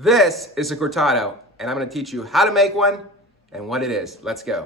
This is a Cortado, and I'm gonna teach you how to make one and what it is. Let's go.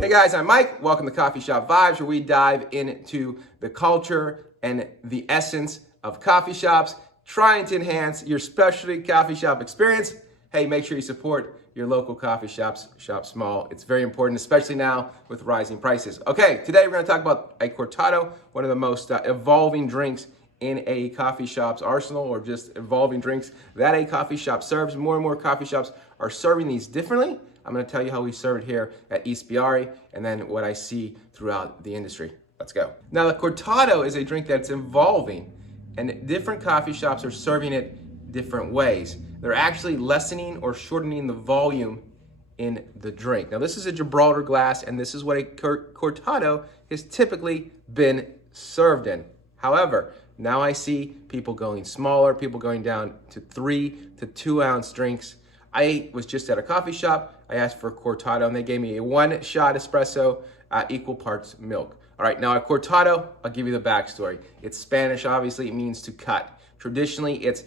Hey guys, I'm Mike. Welcome to CoffeeShop Vibes, where we dive into the culture and the essence of coffee shops, trying to enhance your specialty coffee shop experience. Hey, make sure you support your local coffee shops. Shop small. It's very important, especially now with rising prices. Okay, today we're gonna talk about a Cortado, one of the most evolving drinks in a coffee shop's arsenal, or just evolving drinks that a coffee shop serves. More and more coffee shops are serving these differently. I'm gonna tell you how we serve it here at Ispirare, and then what I see throughout the industry. Let's go. Now, the Cortado is a drink that's evolving, and different coffee shops are serving it different ways. They're actually lessening or shortening the volume in the drink. Now, this is a Gibraltar glass, and this is what a Cortado has typically been served in. However, now I see people going smaller, people going down to 3 to 2 ounce drinks. I was just at a coffee shop. I asked for a Cortado, and they gave me a 1-shot espresso, equal parts milk. All right, now a Cortado, I'll give you the backstory. It's Spanish, obviously. It means to cut. Traditionally, it's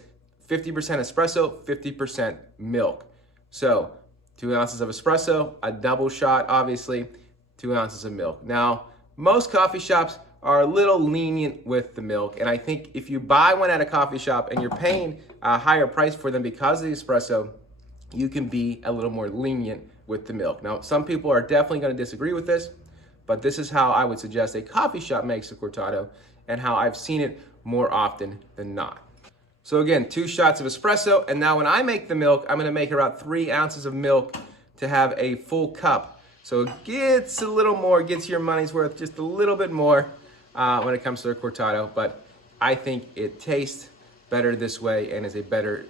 50% espresso, 50% milk. So 2 ounces of espresso, a double shot, obviously, 2 ounces of milk. Now, most coffee shops are a little lenient with the milk, and I think if you buy one at a coffee shop and you're paying a higher price for them because of the espresso, you can be a little more lenient with the milk. Now, some people are definitely going to disagree with this, but this is how I would suggest a coffee shop makes a Cortado and how I've seen it more often than not. So again, 2 shots of espresso, and now when I make the milk, I'm going to make about 3 ounces of milk to have a full cup. So it gets a little more, gets your money's worth, just a little bit more when it comes to a Cortado, but I think it tastes better this way and is a better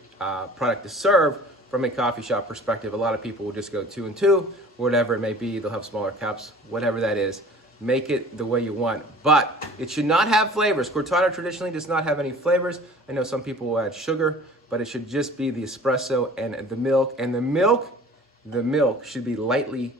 product to serve from a coffee shop perspective. A lot of people will just go 2 and 2, whatever it may be. They'll have smaller cups, whatever that is. Make it the way you want, but it should not have flavors. Cortado traditionally does not have any flavors. I know some people will add sugar, but it should just be the espresso and the milk. And the milk should be lightly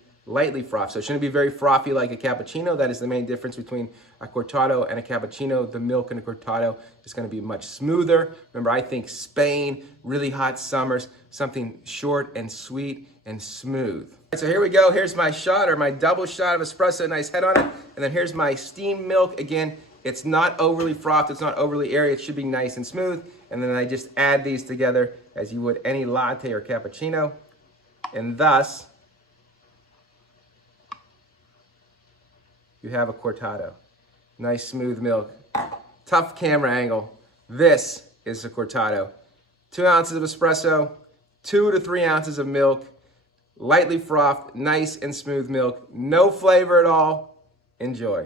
frothed. So it shouldn't be very frothy like a cappuccino. That is the main difference between a Cortado and a cappuccino. The milk in a Cortado is going to be much smoother. Remember, I think Spain, really hot summers, something short and sweet and smooth. So here we go. Here's my shot, or my double shot of espresso, nice head on it. And then here's my steamed milk. Again, it's not overly frothed, it's not overly airy. It should be nice and smooth. And then I just add these together as you would any latte or cappuccino. And thus, you have a Cortado. Nice smooth milk. Tough camera angle. This is a Cortado. 2 ounces of espresso, 2 to 3 ounces of milk, lightly frothed, nice and smooth milk. No flavor at all. Enjoy.